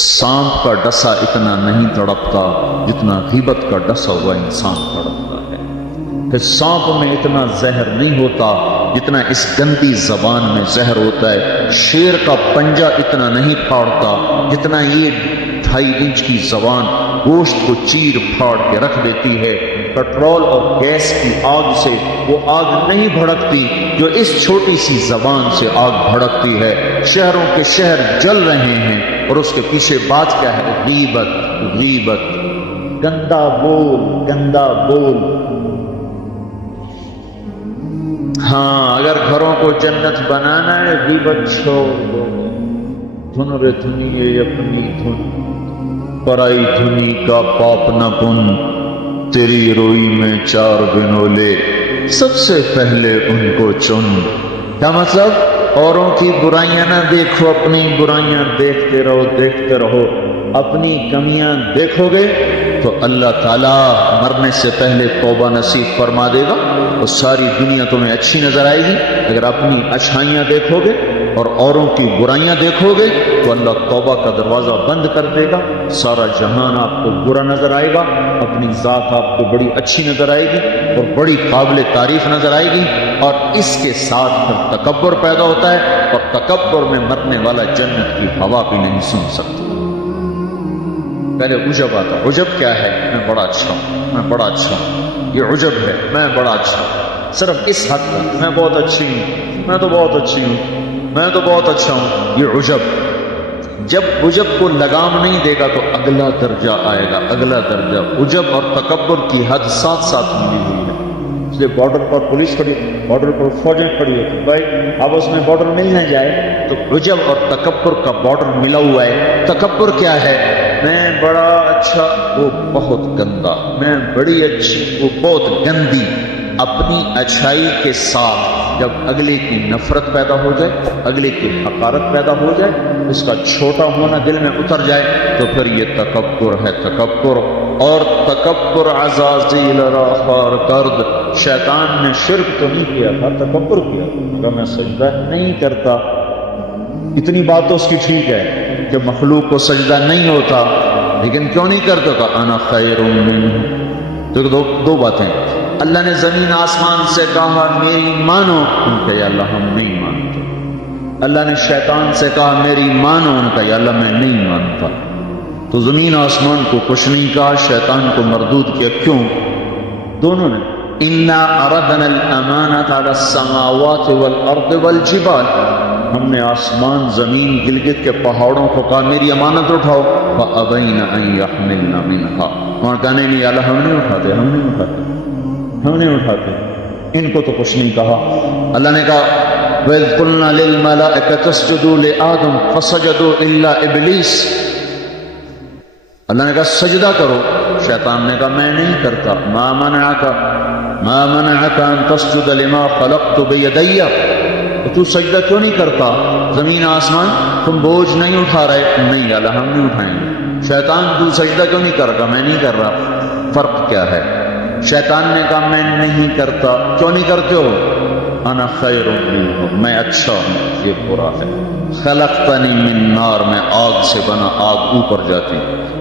سانپ کا ڈسا اتنا نہیں تڑپتا جتنا غیبت کا ڈسا ہوا انسان تڑپتا ہے. پھر سانپ میں اتنا زہر نہیں ہوتا جتنا اس گندی زبان میں زہر ہوتا ہے. شیر کا پنجہ اتنا نہیں پھاڑتا جتنا یہ 2.5 انچ کی زبان گوشت کو چیر پھاڑ کے رکھ دیتی ہے. پیٹرول اور گیس کی آگ سے وہ آگ نہیں بھڑکتی جو اس چھوٹی سی زبان سے آگ بھڑکتی ہے. شہروں کے شہر جل رہے ہیں اور اس کے پیچھے بات کیا ہے؟ غیبت. غیبت، گندا بول، گندا بول. ہاں، اگر گھروں کو جنت بنانا ہے غیبت چھوڑ دو. دھن رے دھنیے اپنی دھن، پرائی دھنی کا پاپ نہ پن. تیری روئی میں 4 بنولے، سب سے پہلے ان کو چن. کیا مطلب؟ اوروں کی برائیاں نہ دیکھو، اپنی برائیاں دیکھتے رہو، دیکھتے رہو. اپنی کمیاں دیکھو گے تو اللہ تعالیٰ مرنے سے پہلے توبہ نصیب فرما دے گا اور ساری دنیا تمہیں اچھی نظر آئے گی. اگر اپنی اچھائیاں دیکھو گے اور اوروں کی برائیاں دیکھو گے تو اللہ توبہ کا دروازہ بند کر دے گا. سارا جہان آپ کو برا نظر آئے گا، اپنی ذات آپ کو بڑی اچھی نظر آئے گی اور بڑی قابل تعریف نظر آئے گی. اور اس کے ساتھ پھر تکبر پیدا ہوتا ہے اور تکبر میں مرنے والا جنت کی ہوا بھی نہیں سن سکتا. پہلے عجب آتا. عجب کیا ہے؟ میں بڑا اچھا ہوں، میں بڑا اچھا ہوں. یہ عجب ہے، میں بڑا اچھا ہوں. صرف اس حد تک میں بہت اچھی ہوں، میں تو بہت اچھی ہوں، میں تو بہت اچھا ہوں. یہ عجب. جب عجب کو لگام نہیں دے گا تو اگلا درجہ آئے گا، اگلا درجہ. عجب اور تکبر کی حد ساتھ ساتھ ملی ہوئی ہے. اس لیے بارڈر پر پولیس کھڑی، بارڈر پر فوجیں کھڑی ہوتی. بھائی آپس میں بارڈر مل نہ جائے تو عجب اور تکبر کا بارڈر ملا ہوا ہے. تکبر کیا ہے؟ میں بڑا اچھا، وہ بہت گندا. میں بڑی اچھی، وہ بہت گندی. اپنی اچھائی کے ساتھ جب اگلے کی نفرت پیدا ہو جائے، اگلے کی حقارت پیدا ہو جائے، اس کا چھوٹا ہونا دل میں اتر جائے تو پھر یہ تکبر ہے. تکبر. اور تکبر عزازیل را خار کرد. شیطان نے شرک تو نہیں کیا تھا، تکبر کیا تھا. اگر میں سجدہ نہیں کرتا، اتنی بات تو اس کی ٹھیک ہے کہ مخلوق کو سجدہ نہیں ہوتا، لیکن کیوں نہیں کرتا تھا؟ انا خیر منہ. تو دو باتیں. اللہ نے زمین آسمان سے کہا میری مانو، ان کا یا اللہ ہم نہیں مانتے. اللہ نے شیطان سے کہا میری مانو، ان کا یا اللہ میں نہیں مانتا. تو زمین آسمان کو کچھ نہیں کہا، شیطان کو مردود کیا. کیوں؟ دونوں نے. انا اردنا الامانۃ علی السماوات والارض والجبال. ہم نے آسمان، زمین، گلگت کے پہاڑوں کو کہا میری امانت اٹھاؤ. فابین ان یحملن منها. اور کہنے نہیں اللہ ہم نہیں اٹھاتے، ہم نہیں اٹھاتے، ہم نہیں اٹھاتے. ان کو تو کچھ نہیں کہا. اللہ نے کہا وَإِذْ قُلْنَا لِلْمَلَائِكَةِ اسْجُدُوا لِآدَمَ فَسَجَدُوا إِلَّا إِبْلِيسَ. اللہ نے کہا سجدہ کرو. شیطان نے کہا میں نہیں کرتا. مَا مَنَعَكَ أَن تَسْجُدَ لِمَا خَلَقْتُ بِيَدَيَّ. تو سجدہ کیوں نہیں کرتا؟ زمین آسمان تم بوجھ نہیں اٹھا رہے. نہیں اللہ ہم نہیں اٹھائیں گے. شیطان تو سجدہ کیوں نہیں کر رہا؟ میں نہیں کر رہا. فرق کیا ہے؟ شیطان نے کہا میں نہیں کرتا. کیوں نہیں کرتے ہو؟ انا خیر منہ، میں اچھا ہوں، یہ برا ہے. خلقتنی من نار، میں آگ سے بنا، آگ اوپر جاتی.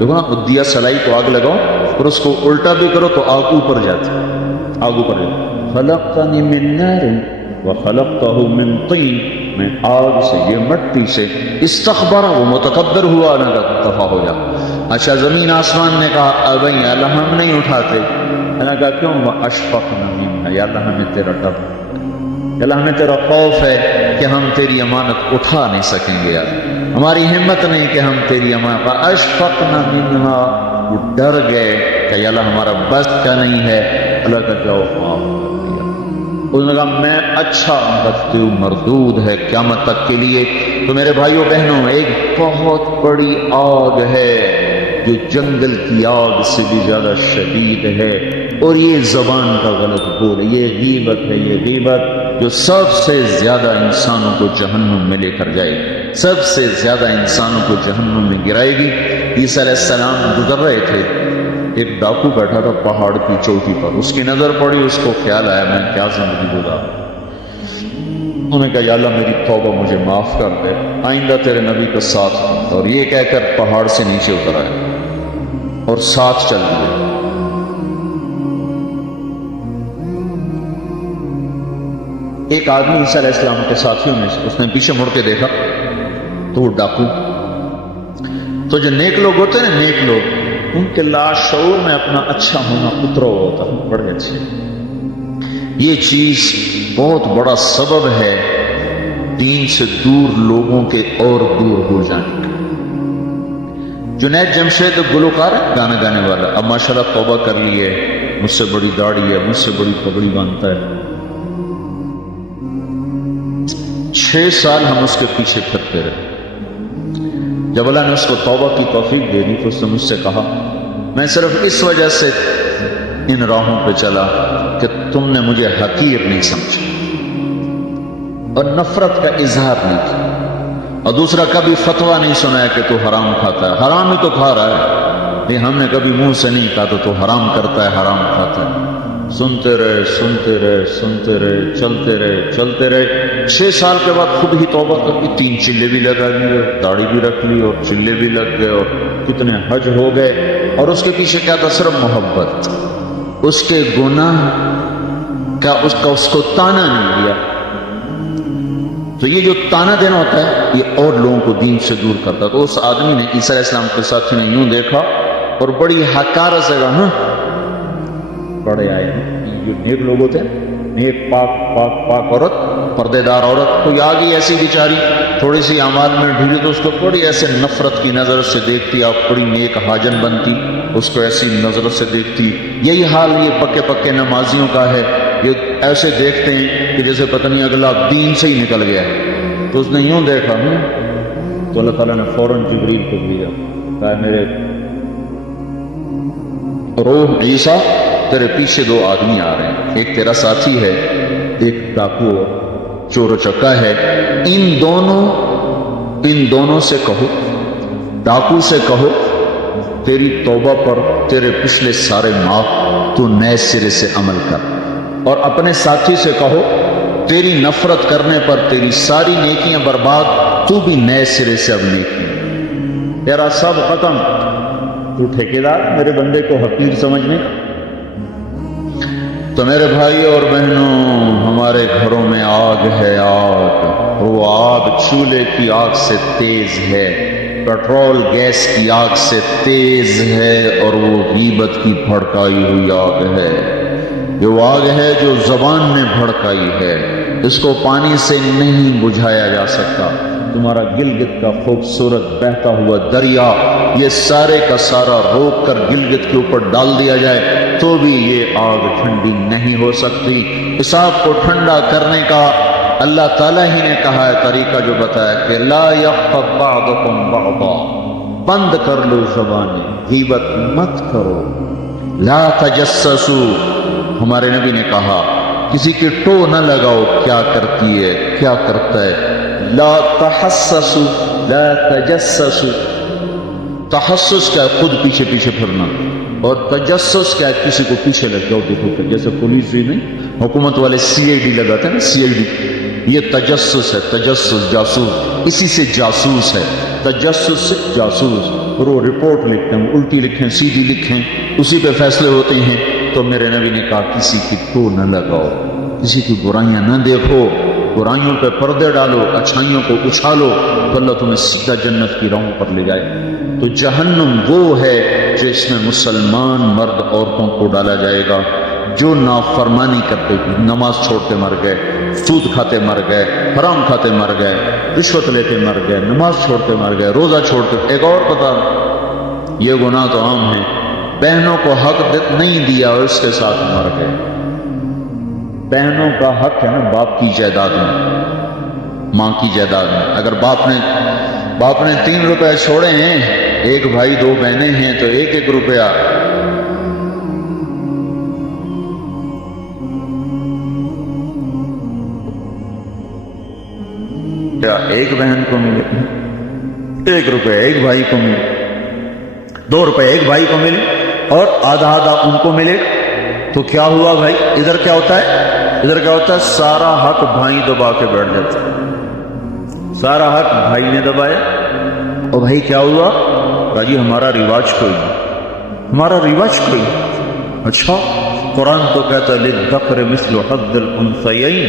دیکھو نا، دیا سلائی کو آگ لگاؤ اور اس کو الٹا بھی کرو تو آگ اوپر جاتی، آگ اوپر جاتی. خلقتنی من نار وخلقتہ من طین. میں آگ سے، یہ مٹی سے. استخبر، وہ متکبر ہوا، نہ دفع ہو جا. اچھا زمین آسمان نے کہا ابھی اللہ ہم نہیں اٹھاتے. اللہ نے کہا کیوں؟ واشفقنا منها. یا اللہ ہمیں تیرا ڈر، اللہ ہمیں تیرا خوف ہے کہ ہم تیری امانت اٹھا نہیں سکیں گے. یار ہماری ہمت نہیں کہ ہم تیری امانت. اشفقنا منها، وہ ڈر گئے کہ یا اللہ ہمارا بس کا نہیں ہے. اللہ کا کیا معاف کر دیا. انہوں نے کہا میں اچھا بدتو مردود ہے قیامت تک کے لیے. تو میرے بھائیوں بہنوں، ایک بہت بڑی آگ ہے جو جنگل کی آگ سے بھی زیادہ شدید ہے، اور یہ زبان کا غلط بول ہے. یہ غیبت ہے. یہ غیبت جو سب سے زیادہ انسانوں کو جہنم میں لے کر جائے گی، سب سے زیادہ انسانوں کو جہنم میں گرائے گی. عیسیٰ علیہ السلام گزر رہے تھے، ایک ڈاکو بیٹھا تھا پہاڑ کی چوٹی پر. اس کی نظر پڑی، اس کو خیال آیا میں کیا زندگی گزار. انہوں نے کہا یا اللہ میری توبہ مجھے معاف کر دے، آئندہ تیرے نبی کا ساتھ دوں، اور یہ کہہ کر پہاڑ سے نیچے اتر آئے اور ساتھ چل دیے۔ ایک آدمی عیسیٰ علیہ السلام کے ساتھیوں میں اس نے پیچھے مڑ کے دیکھا تو وہ ڈاکو، تو جو نیک لوگ ہوتے ہیں نا، نیک لوگ، ان کے لاشعور میں اپنا اچھا ہونا اترا ہوا ہوتا ہے، بڑے اچھے۔ یہ چیز بہت بڑا سبب ہے دین سے دور لوگوں کے اور دور ہو جانے کا۔ جنید جمشید گلوکار ہے، گانا گانے والا، اب ماشاءاللہ توبہ کر لی ہے، مجھ سے بڑی داڑھی ہے، مجھ سے بڑی پگڑی باندھتا ہے۔ 6 سال ہم اس کے پیچھے پھرتے رہے۔ جب اللہ نے اس کو توبہ کی توفیق دے دی تو اس نے مجھ سے کہا میں صرف اس وجہ سے ان راہوں پہ چلا کہ تم نے مجھے حقیر نہیں سمجھا اور نفرت کا اظہار نہیں کیا، اور دوسرا کبھی فتویٰ نہیں سنایا کہ تو حرام کھاتا ہے، حرام ہی تو کھا رہا ہے، یہ ہم نے کبھی منہ سے نہیں کہا تو حرام کرتا ہے، حرام کھاتا ہے۔ سنتے رہے سنتے رہے سنتے رہے، چلتے رہے چلتے رہے۔ 6 سال کے بعد خود ہی توبہ کر کے 3 چلے بھی لگا لیے، داڑھی بھی رکھ لی اور چلے بھی لگ گئے، اور کتنے حج ہو گئے۔ اور اس کے پیچھے کیا تھا؟ صرف محبت۔ اس کے گناہ کا اس کو تانا نہیں دیا۔ تو یہ جو تانا دینا ہوتا ہے یہ اور لوگوں کو دین سے دور کرتا ہے۔ تو اس آدمی نے، عیسیٰ علیہ السلام کے ساتھی نے یوں دیکھا اور بڑی حقارت سے کہا ہاں بڑے آئے ہیں، جو نیک لوگ ہوتے ہیں، نیک پاک پاک پاک عورت، پردے دار عورت، کوئی آ گئی ایسی بیچاری تھوڑی سی اعمال میں ڈھیلی تو اس کو بڑی ایسے نفرت کی نظر سے دیکھتی، آپ بڑی نیک حاجن بنتی، اس کو ایسی نظر سے دیکھتی۔ یہی حال یہ پکے پکے نمازیوں کا ہے، یہ ایسے دیکھتے ہیں کہ جیسے پتہ نہیں اگلا دین سے ہی نکل گیا ہے۔ تو اس نے یوں دیکھا تو اللہ تعالیٰ نے فوراً جبریل کو بھیجا، کہا میرے روح عیسیٰ تیرے پیچھے 2 آدمی آ رہے ہیں، ایک تیرا ساتھی ہے، ایک ڈاکو چور و چکا ہے، ان دونوں سے کہو، ڈاکو سے کہو تیری توبہ پر تیرے پچھلے سارے معاف، تو نئے سرے سے عمل کر، اور اپنے ساتھی سے کہو تیری نفرت کرنے پر تیری ساری نیکیاں برباد، تو بھی نئے سرے سے اب نیکی، تیرا سب ختم، تو ٹھیکیدار میرے بندے کو حقیر سمجھنے کا۔ تو میرے بھائی اور بہنوں، ہمارے گھروں میں آگ ہے، آگ، وہ آگ چولہے کی آگ سے تیز ہے، پیٹرول گیس کی آگ سے تیز ہے، اور وہ غیبت کی بھڑکائی ہوئی آگ ہے۔ یہ وہ آگ ہے جو زبان نے بھڑکائی ہے، اس کو پانی سے نہیں بجھایا جا سکتا۔ تمہارا گلگت کا خوبصورت بہتا ہوا دریا، یہ سارے کا سارا روک کر گلگت کے اوپر ڈال دیا جائے تو بھی یہ آگ ٹھنڈی نہیں ہو سکتی۔ اس آگ کو ٹھنڈا کرنے کا اللہ تعالیٰ ہی نے کہا ہے طریقہ، جو بتایا کہ لا یغتب بعضکم بعضا، بند کر لو زبانیں، غیبت مت کرو، لا تجسسوا، ہمارے نبی نے کہا کسی کی ٹو نہ لگاؤ، کیا کرتی ہے کیا کرتا ہے، لا تحسسوا لا تجسسوا، تحسس کیا ہے؟ خود پیچھے پیچھے پھرنا، اور تجسس کیا ہے؟ کسی کو پیچھے لگ جاؤ دیکھو کہ، جیسے پولیس میں حکومت والے CID لگاتے ہیں نا، CID، یہ تجسس ہے، تجسس جاسوس، اسی سے جاسوس ہے، تجسس سے جاسوس، اور وہ رپورٹ لکھتے ہیں، الٹی لکھیں سیدھی لکھیں، اسی پہ فیصلے ہوتے ہیں۔ تو میرے نبی نے کہا کسی کی ٹو نہ لگاؤ، کسی کی برائیاں نہ دیکھو، برائیوں پہ پردے ڈالو، اچھائیوں کو اچھالو، تو اللہ تمہیں سیدھا جنت کی راہوں پر لے جائے۔ تو جہنم وہ ہے جو اس میں مسلمان مرد عورتوں کو ڈالا جائے گا جو نافرمانی کرتے تھے، نماز چھوڑتے مر گئے، سود کھاتے مر گئے، حرام کھاتے مر گئے، رشوت لیتے مر گئے، نماز چھوڑتے مر گئے، روزہ چھوڑتے۔ ایک اور بتا، یہ گناہ تو عام ہے، بہنوں کو حق نہیں دیا اور اس کے ساتھ مر گئے۔ بہنوں کا حق ہے نا باپ کی جائیداد میں، ماں کی جائیداد میں۔ اگر باپ نے 3 روپے چھوڑے ہیں، ایک بھائی 2 بہنیں ہیں تو 1-1 روپیہ، کیا ایک بہن کو ملے، 1 روپے ایک بھائی کو ملے، 2 روپے ایک بھائی کو ملے، اور آدھا آدھا ان کو ملے، تو کیا ہوا بھائی؟ ادھر کیا ہوتا ہے؟ ادھر کیا ہوتا ہے سارا حق بھائی دبا کے بیٹھ جاتا ہے، سارا حق بھائی نے دبایا، اور بھائی کیا ہوا؟ کہا جی ہمارا رواج کوئی نہیں، ہمارا رواج کوئی نہیں۔ اچھا قرآن تو کہتا ہے للذکر مثل حظ الانثیین،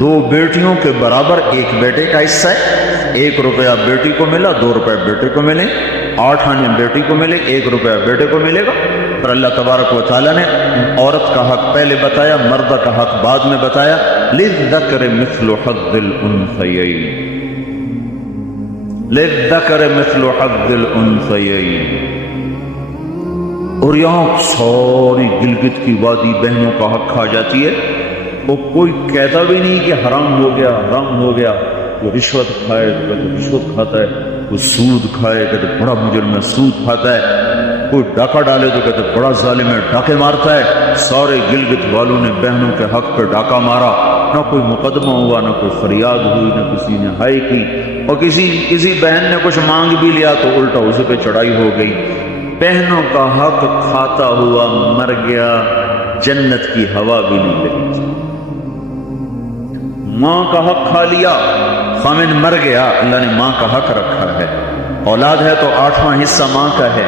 دو بیٹیوں کے برابر ایک بیٹے کا حصہ ہے، 1 روپیہ بیٹی کو ملا، 2 روپے بیٹے کو ملے، 8 آنے بیٹی کو ملے، 1 روپیہ بیٹے کو ملے گا۔ پر اللہ تبارک و تعالیٰ نے عورت کا حق پہلے بتایا، مرد کا حق بعد میں بتایا، للذکر مثل حظ الانثیین، للذکر مثل حظ الانثیین۔ اور یہاں ساری گلگت کی وادی بہنوں کا حق کھا جاتی ہے، وہ کوئی کہتا بھی نہیں کہ حرام ہو گیا، حرام ہو گیا۔ کوئی رشوت کھائے تو کہتے رشوت کھاتا ہے، کوئی سود کھائے کہتے بڑا مجرم ہے سود کھاتا ہے، کوئی ڈاکہ ڈالے تو کہتے بڑا ظالم ہے ڈاکے مارتا ہے۔ سارے گلگت والوں نے بہنوں کے حق پہ ڈاکہ مارا، نہ کوئی مقدمہ ہوا، نہ کوئی فریاد ہوئی، نہ کسی نے ہائے کی، اور کسی بہن نے کچھ مانگ بھی لیا تو الٹا اسے پہ چڑھائی ہو گئی۔ بہنوں کا حق کھاتا ہوا مر گیا، جنت کی ہوا بھی نہیں لگی۔ ماں کا حق کھا لیا، خامن مر گیا، اللہ نے ماں کا حق رکھا ہے۔ اولاد ہے تو 8واں حصہ ماں کا ہے،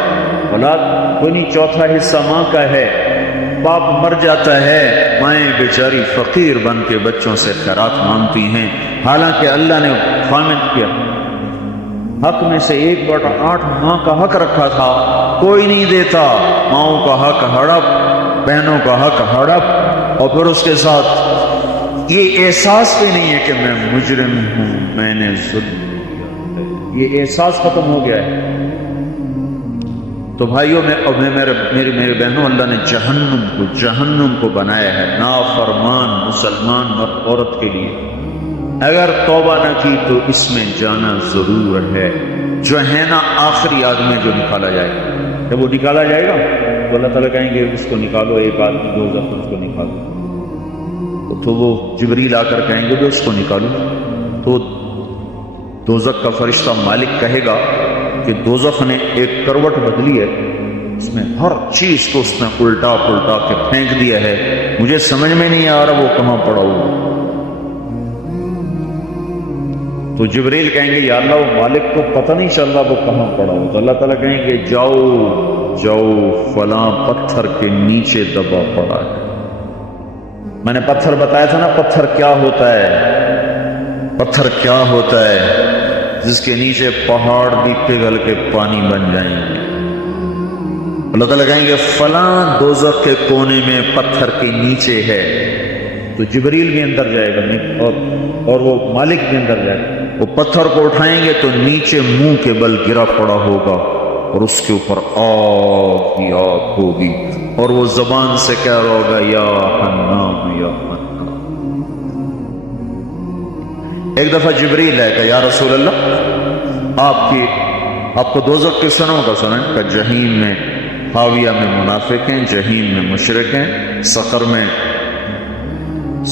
اولاد کوئی نہیں 4تھا حصہ ماں کا ہے۔ باپ مر جاتا ہے، مائیں بیچاری فقیر بن کے بچوں سے خیرات مانگتی ہیں، حالانکہ اللہ نے خامن کیا حق میں سے 1/8 ماں کا حق رکھا تھا، کوئی نہیں دیتا۔ ماؤں کا حق ہڑپ، بہنوں کا حق ہڑپ، اور پھر اس کے ساتھ یہ احساس بھی نہیں ہے کہ میں مجرم ہوں، میں نے ظلم کیا ہے، یہ احساس ختم ہو گیا ہے۔ تو بھائیوں میرے بہنوں، اللہ نے جہنم کو بنایا ہے نافرمان مسلمان مرد عورت کے لیے۔ اگر توبہ نہ کی تو اس میں جانا ضرور ہے۔ جو ہے نا آخری آدمی جو نکالا جائے گا، جب وہ نکالا جائے گا تو اللہ تعالیٰ کہیں گے اس کو نکالو، ایک آدمی 2 دفعہ اس کو نکالو، تو وہ جبریل آ کر کہیں گے بھی اس کو نکالو، تو دوزخ کا فرشتہ مالک کہے گا کہ دوزخ نے ایک کروٹ بدلی ہے، اس میں ہر چیز کو اس نے الٹا پلٹا کے پھینک دیا ہے، مجھے سمجھ میں نہیں آ رہا وہ کہاں پڑا ہوا۔ تو جبریل کہیں گے یا اللہ وہ مالک کو پتہ نہیں چل رہا وہ کہاں پڑا ہو، تو اللہ تعالیٰ کہیں گے جاؤ فلاں پتھر کے نیچے دبا پڑا ہے۔ میں نے پتھر بتایا تھا نا، پتھر کیا ہوتا ہے، پتھر کیا ہوتا ہے جس کے نیچے پہاڑ بھی پگھل کے پانی بن جائیں گے۔ اللہ تعالیٰ کہیں گے فلاں دوزخ کے کونے میں پتھر کے نیچے ہے، تو جبریل بھی اندر جائے گا اور وہ مالک بھی اندر جائے گا، وہ پتھر کو اٹھائیں گے تو نیچے منہ کے بل گرا پڑا ہوگا اور اس کے اوپر آگ ہی آگ ہوگی، اور وہ زبان سے کہہ رہا ہوگا یا حنان یا حنان۔ ایک دفعہ جبریل ہے کہ یا رسول اللہ آپ کو دوزخ کے سنوں کا سنیں کہ جہیم میں حاویہ میں منافق ہیں، جہیم میں مشرک ہیں، سقر میں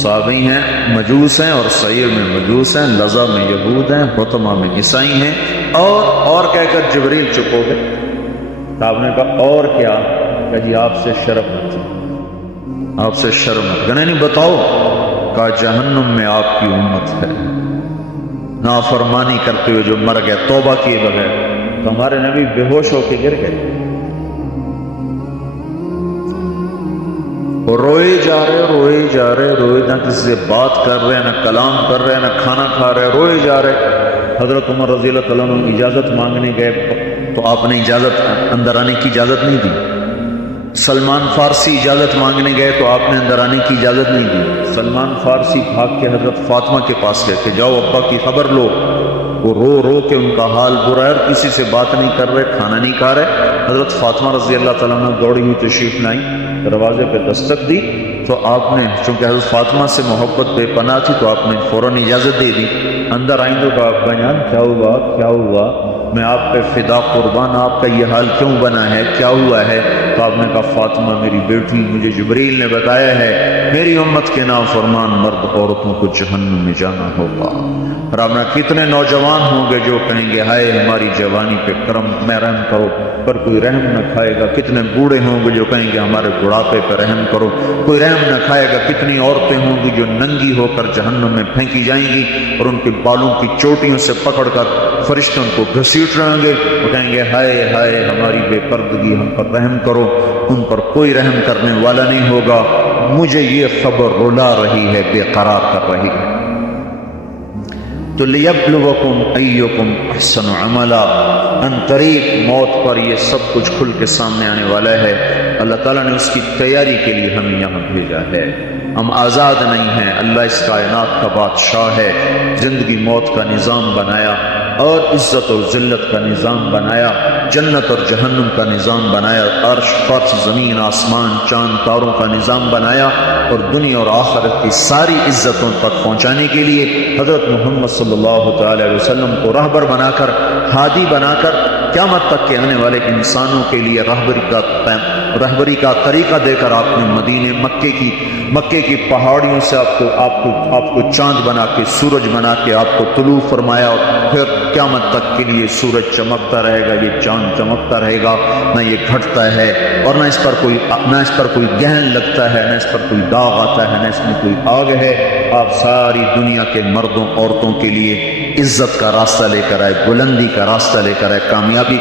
صابئی ہیں مجوس ہیں، اور سعیر میں مجوس ہیں، لظہ میں یہود ہیں، حطمہ میں عیسائی ہیں، اور کہہ کر جبریل چپ ہو گئے۔ تو آپ نے کہا اور کیا؟ کہ جی آپ سے شرم مت، آپ سے شرم مت، کہنے نہیں بتاؤ، کہا جہنم میں آپ کی امت ہے، نافرمانی کرتے ہوئے جو مر گئے توبہ کیے بغیر۔ تو ہمارے نبی بے ہوش ہو کے گر گئے، روئے جا رہے، نہ کسی سے بات کر رہے، نہ کلام کر رہے، نہ کھانا کھا رہے، روئے جا رہے۔ حضرت عمر رضی اللہ تعالیٰ عنہ اجازت مانگنے گئے تو آپ نے اندر آنے کی اجازت نہیں دی۔ سلمان فارسی اجازت مانگنے گئے تو آپ نے اندر آنے کی اجازت نہیں دی۔ سلمان فارسی بھاگ کے حضرت فاطمہ کے پاس گئے کہ جاؤ ابا کی خبر لو۔ وہ رو کے ان کا حال برا ہے، اور کسی سے بات نہیں کر رہے، کھانا نہیں کھا رہے۔ حضرت فاطمہ رضی اللہ تعالیٰ عنہ دوڑی ہوئی تشریف لائی، دروازے پہ دستک دی تو آپ نے، چونکہ حضرت فاطمہ سے محبت بے پناہ تھی، تو آپ نے فوراً اجازت دے دی۔ اندر آئیں تو کہا ابا جان کیا ہوا؟ میں آپ پہ فدا قربان، آپ کا یہ حال کیوں بنا ہے، کیا ہوا ہے؟ تو آپ نے کہا فاطمہ میری بیٹی، مجھے جبریل نے بتایا ہے میری امت کے نافرمان مرد عورتوں کو جہنم میں جانا ہوگا۔ اور آپ نے کتنے نوجوان ہوں گے جو کہیں گے ہائے ہماری جوانی پہ کرم میں رحم کرو، پر کوئی رحم نہ کھائے گا۔ کتنے بوڑھے ہوں گے جو کہیں گے ہمارے بڑھاپے پہ رحم کرو، کوئی رحم نہ کھائے گا۔ کتنی عورتیں ہوں گی جو ننگی ہو کر جہنم میں پھینکی جائیں گی اور ان کے بالوں کی چوٹیوں سے پکڑ کر فرشتے ان کو گھسیٹ رہیں گے، وہ کہیں گے ہائے ہائے ہماری بے پردگی، ہم پر رحم کرو۔ ان پر کوئی رحم کرنے والا نہیں ہوگا۔ مجھے یہ خبر رلا رہی ہے، بے قرار کر رہی ہے۔ تو لیبلوکم ایکم احسن عملا، ان قریب موت پر یہ سب کچھ کھل کے سامنے آنے والا ہے۔ اللہ تعالیٰ نے اس کی تیاری کے لیے ہمیں یہاں بھیجا ہے۔ ہم آزاد نہیں ہیں، اللہ اس کائنات کا بادشاہ ہے، زندگی موت کا نظام بنایا اور عزت اور ذلت کا نظام بنایا، جنت اور جہنم کا نظام بنایا، عرش فرش زمین آسمان چاند تاروں کا نظام بنایا، اور دنیا اور آخرت کی ساری عزتوں تک پہنچانے کے لیے حضرت محمد صلی اللہ تعالی علیہ وسلم کو رہبر بنا کر، ہادی بنا کر، قیامت تک کے آنے والے انسانوں کے لیے رہبری کا طریقہ دے کر آپ نے مدینے مکے کی پہاڑیوں سے آپ کو چاند بنا کے، سورج بنا کے آپ کو طلوع فرمایا، اور پھر قیامت تک کے لیے سورج چمکتا رہے گا، یہ چاند چمکتا رہے گا، نہ یہ گھٹتا ہے اور نہ اس پر کوئی گہن لگتا ہے، نہ اس پر کوئی داغ آتا ہے، نہ اس میں کوئی آگ ہے۔ آپ ساری دنیا کے مردوں عورتوں کے لیے عزت کا راستہ لے کر آئے، بلندی کا راستہ لے کر آئے، کامیابی